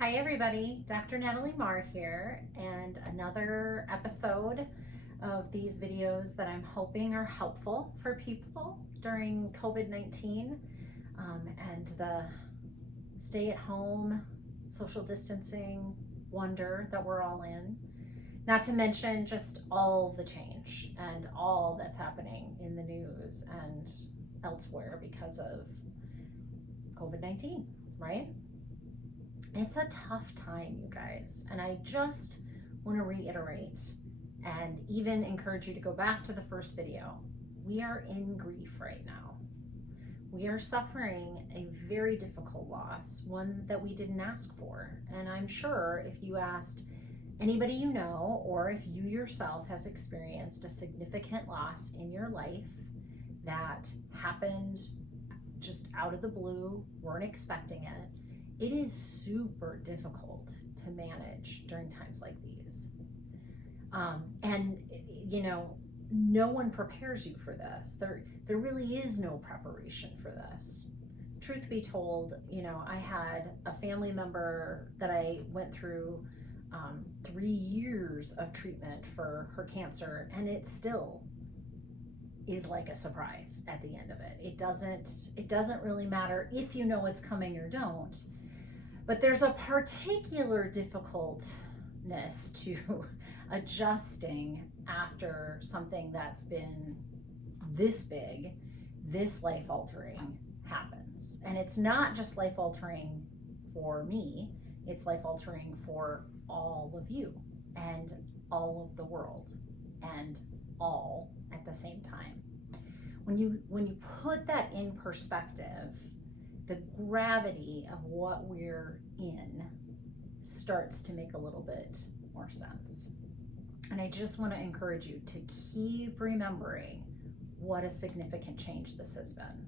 Hi everybody, Dr. Natalie Marr here, and another episode of these videos that I'm hoping are helpful for people during COVID-19 and the stay at home, social distancing wonder that we're all in. Not to mention just all the change and all that's happening in the news and elsewhere because of COVID-19, right? It's a tough time, you guys, and I just want to reiterate and even encourage you to go back to the first video. We are in grief right now. We are suffering a very difficult loss, one that we didn't ask for. And I'm sure if you asked anybody you know, or if you yourself has experienced a significant loss in your life that happened just out of the blue, weren't expecting it, it is super difficult to manage during times like these. And you know, no one prepares you for this. There really is no preparation for this. Truth be told, you know, I had a family member that I went through 3 years of treatment for her cancer, and it still is like a surprise at the end of it. It doesn't really matter if you know it's coming or don't. But there's a particular difficultness to adjusting after something that's been this big, this life-altering happens. And it's not just life-altering for me, it's life-altering for all of you and all of the world and all at the same time. When you put that in perspective, the gravity of what we're in starts to make a little bit more sense. And I just want to encourage you to keep remembering what a significant change this has been.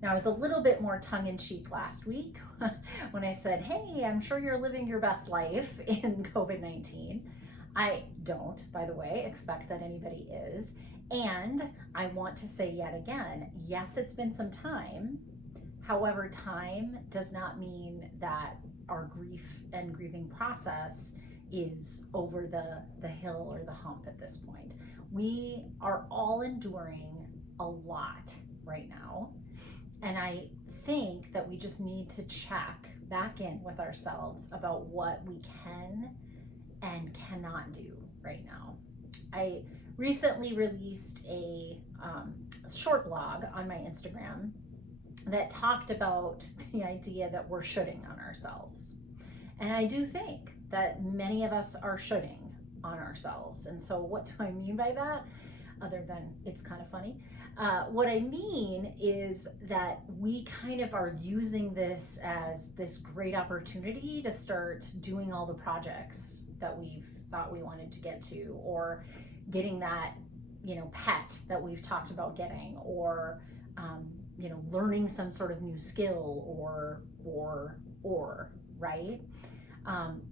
Now, I was a little bit more tongue-in-cheek last week when I said, hey, I'm sure you're living your best life in COVID-19. I don't, by the way, expect that anybody is. And I want to say yet again, yes, it's been some time. However, time does not mean that our grief and grieving process is over the hill or the hump at this point. We are all enduring a lot right now. And I think that we just need to check back in with ourselves about what we can and cannot do right now. I recently released a short blog on my Instagram that talked about the idea that we're shoulding on ourselves. And I do think that many of us are shoulding on ourselves. And so what do I mean by that? Other than it's kind of funny. What I mean is that we kind of are using this as this great opportunity to start doing all the projects that we've thought we wanted to get to, or getting that, you know, pet that we've talked about getting, or you know, learning some sort of new skill, or right?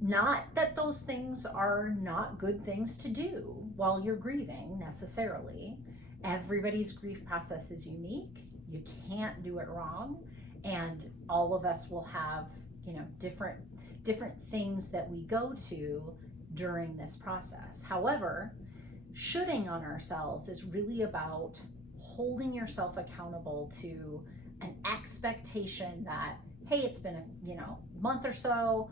Not that those things are not good things to do while you're grieving necessarily. Everybody's grief process is unique. You can't do it wrong, and all of us will have, you know, different things that we go to during this process. However, shoulding on ourselves is really about holding yourself accountable to an expectation that, hey, it's been a month or so,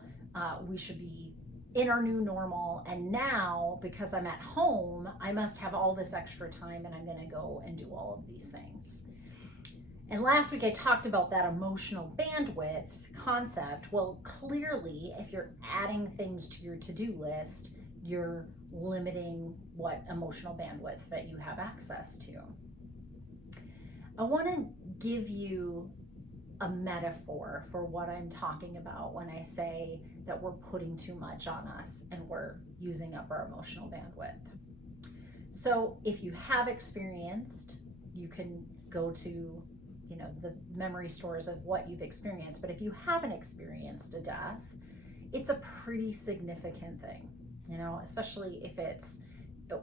we should be in our new normal, and now because I'm at home, I must have all this extra time and I'm going to go and do all of these things. And last week I talked about that emotional bandwidth concept. Well, clearly, if you're adding things to your to-do list, you're limiting what emotional bandwidth that you have access to. I want to give you a metaphor for what I'm talking about when I say that we're putting too much on us and we're using up our emotional bandwidth. So if you have experienced, you can go to, you know, the memory stores of what you've experienced. But if you haven't experienced a death, it's a pretty significant thing, you know, especially if it's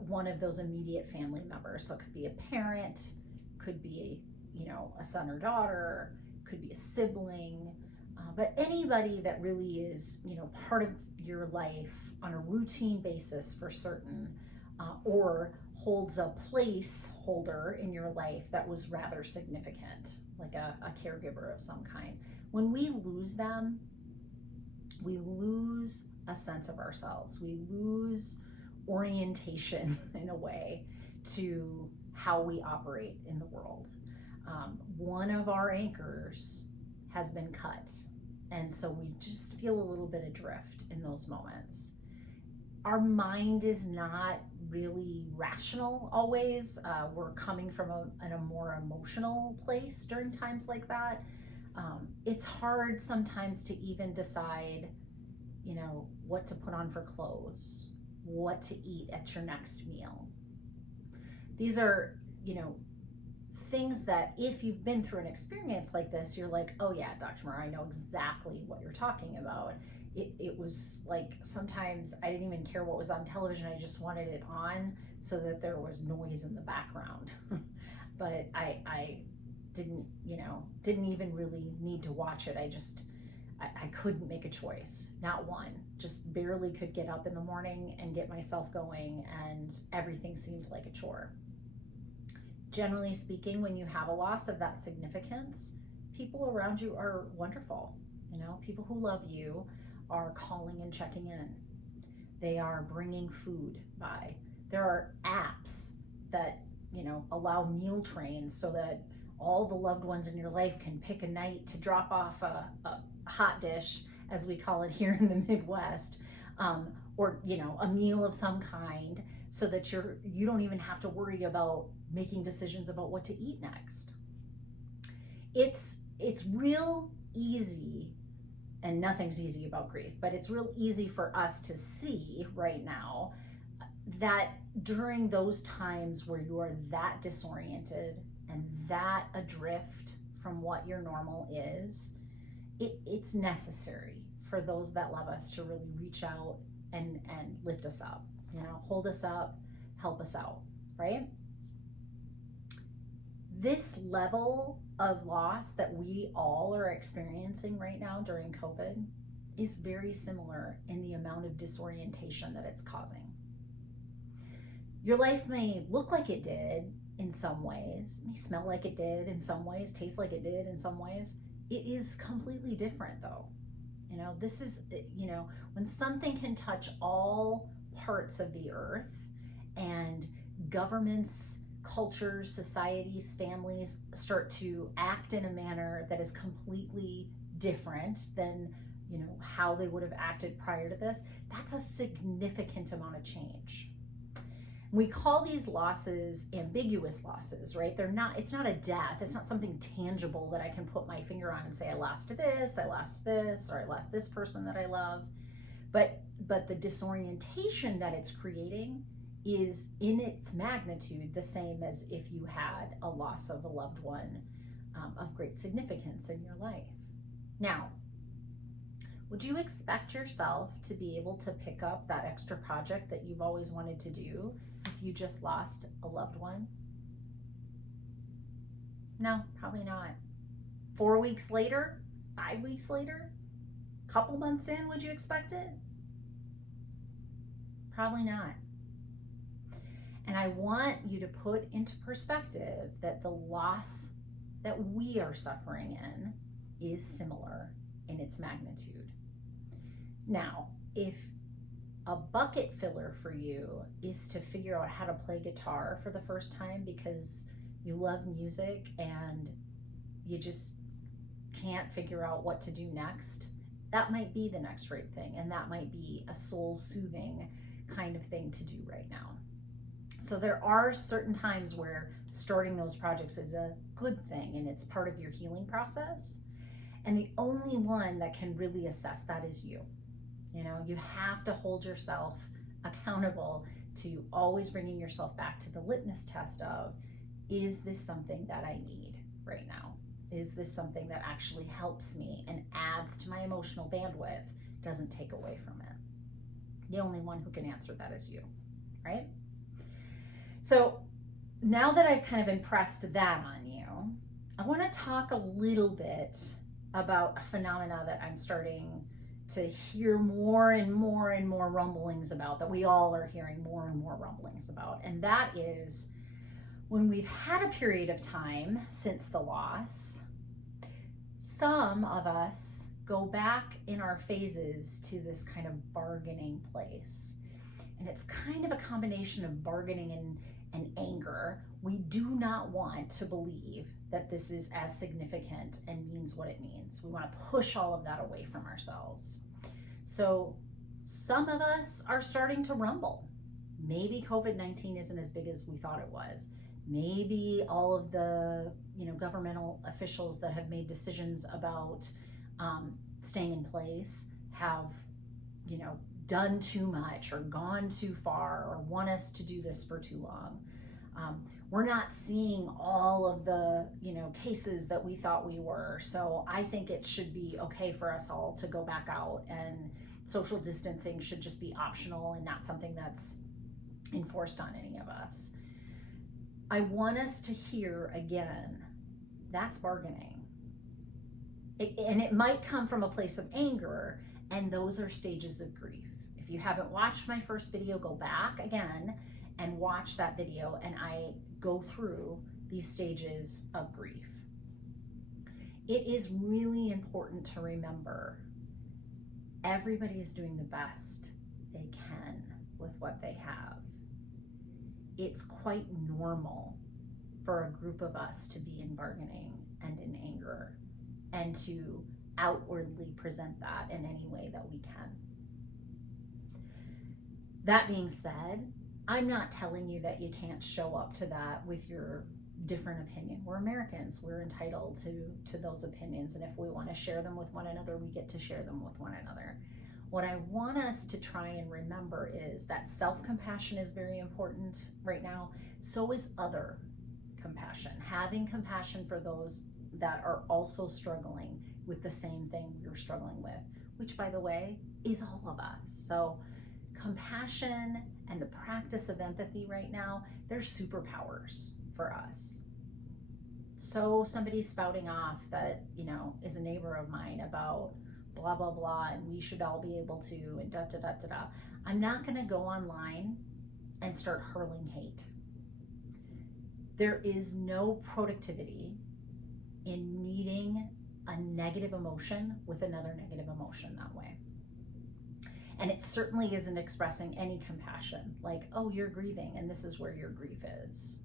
one of those immediate family members. So it could be a parent, could be, you know, a son or daughter, could be a sibling, But anybody that really is, part of your life on a routine basis for certain, or holds a placeholder in your life that was rather significant, like a caregiver of some kind. When we lose them, we lose a sense of ourselves. We lose orientation in a way to how we operate in the world. One of our anchors has been cut. And so we just feel a little bit adrift in those moments. Our mind is not really rational always. We're coming from a more emotional place during times like that. It's hard sometimes to even decide, what to put on for clothes, what to eat at your next meal. These are, things that if you've been through an experience like this, you're like, oh yeah, Dr. Marr, I know exactly what you're talking about. It was like sometimes I didn't even care what was on television. I just wanted it on so that there was noise in the background. But I didn't even really need to watch it. I couldn't make a choice, not one. Just barely could get up in the morning and get myself going, and everything seemed like a chore. Generally speaking, when you have a loss of that significance, people around you are wonderful. People who love you are calling and checking in. They are bringing food by. There are apps that, allow meal trains so that all the loved ones in your life can pick a night to drop off a hot dish, as we call it here in the Midwest, or, a meal of some kind, so that you don't even have to worry about making decisions about what to eat next. It's real easy, and nothing's easy about grief, but it's real easy for us to see right now that during those times where you are that disoriented and that adrift from what your normal is, it's necessary for those that love us to really reach out and lift us up, hold us up, help us out, right? This level of loss that we all are experiencing right now during COVID is very similar in the amount of disorientation that it's causing. Your life may look like it did in some ways, may smell like it did in some ways, taste like it did in some ways. It is completely different though. This is, when something can touch all parts of the earth, and governments, cultures, societies, families start to act in a manner that is completely different than, how they would have acted prior to this, that's a significant amount of change. We call these losses ambiguous losses, right? It's not a death. It's not something tangible that I can put my finger on and say, I lost this, or I lost this person that I love. But the disorientation that it's creating is in its magnitude the same as if you had a loss of a loved one of great significance in your life. Now, would you expect yourself to be able to pick up that extra project that you've always wanted to do if you just lost a loved one? No, probably not. 4 weeks later, 5 weeks later, a couple months in, would you expect it? Probably not. And I want you to put into perspective that the loss that we are suffering in is similar in its magnitude. Now, if a bucket filler for you is to figure out how to play guitar for the first time because you love music and you just can't figure out what to do next, that might be the next right thing, and that might be a soul-soothing kind of thing to do right now. So there are certain times where starting those projects is a good thing and it's part of your healing process. And the only one that can really assess that is you. You have to hold yourself accountable to always bringing yourself back to the litmus test of, is this something that I need right now? Is this something that actually helps me and adds to my emotional bandwidth, doesn't take away from it? The only one who can answer that is you, right? So now that I've kind of impressed that on you, I want to talk a little bit about a phenomena that I'm starting to hear more and more and more rumblings about, that we all are hearing more and more rumblings about. And that is, when we've had a period of time since the loss, some of us go back in our phases to this kind of bargaining place. And it's kind of a combination of bargaining and anger. We do not want to believe that this is as significant and means what it means. We want to push all of that away from ourselves. So some of us are starting to rumble. Maybe COVID-19 isn't as big as we thought it was. Maybe all of the governmental officials that have made decisions about staying in place have done too much or gone too far or want us to do this for too long. We're not seeing all of the cases that we thought we were. So I think it should be okay for us all to go back out, and social distancing should just be optional and not something that's enforced on any of us. I want us to hear again, that's bargaining. And it might come from a place of anger, and those are stages of grief. If you haven't watched my first video, go back again and watch that video, and I go through these stages of grief. It is really important to remember everybody is doing the best they can with what they have. It's quite normal for a group of us to be in bargaining and in anger, and to outwardly present that in any way that we can. That being said, I'm not telling you that you can't show up to that with your different opinion. We're Americans. We're entitled to those opinions. And if we want to share them with one another, we get to share them with one another. What I want us to try and remember is that self-compassion is very important right now. So is other compassion. Having compassion for those that are also struggling with the same thing you're struggling with, which, by the way, is all of us. So compassion and the practice of empathy right now, they're superpowers for us. So somebody spouting off that, is a neighbor of mine about blah, blah, blah, and we should all be able to, and da, da, da, da, da. I'm not going to go online and start hurling hate. There is no productivity in meeting a negative emotion with another negative emotion that way. And it certainly isn't expressing any compassion, like, oh, you're grieving and this is where your grief is.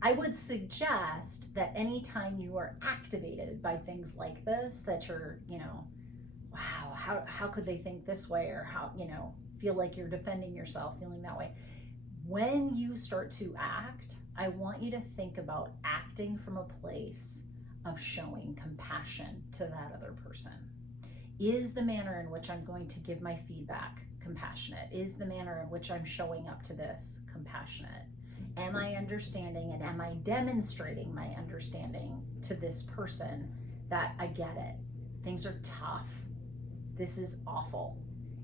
I would suggest that anytime you are activated by things like this, that you're, wow, how could they think this way, or how, feel like you're defending yourself, feeling that way. When you start to act, I want you to think about acting from a place of showing compassion to that other person. Is the manner in which I'm going to give my feedback compassionate? Is the manner in which I'm showing up to this compassionate? Am I understanding, and am I demonstrating my understanding to this person that I get it? Things are tough. This is awful.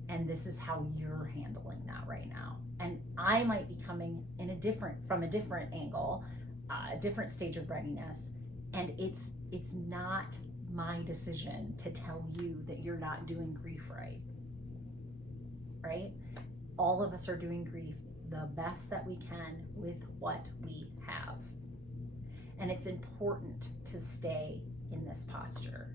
And this is how you're handling that right now. And I might be coming from a different angle, a different stage of readiness. And it's not my decision to tell you that you're not doing grief right? All of us are doing grief the best that we can with what we have. And it's important to stay in this posture.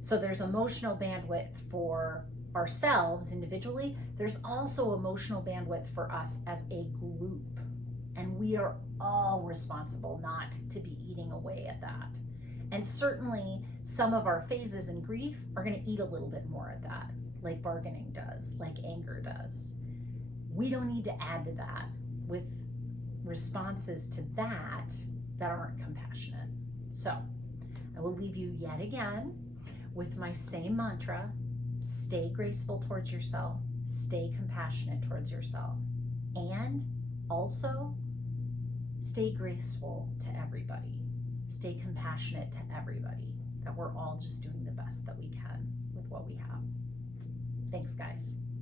So there's emotional bandwidth for ourselves individually. There's also emotional bandwidth for us as a group. And we are all responsible not to be eating away at that. And certainly some of our phases in grief are going to eat a little bit more at that, like bargaining does, like anger does. We don't need to add to that with responses to that aren't compassionate. So I will leave you yet again with my same mantra: stay graceful towards yourself, stay compassionate towards yourself, and also stay graceful to everybody. Stay compassionate to everybody, that we're all just doing the best that we can with what we have. Thanks, guys.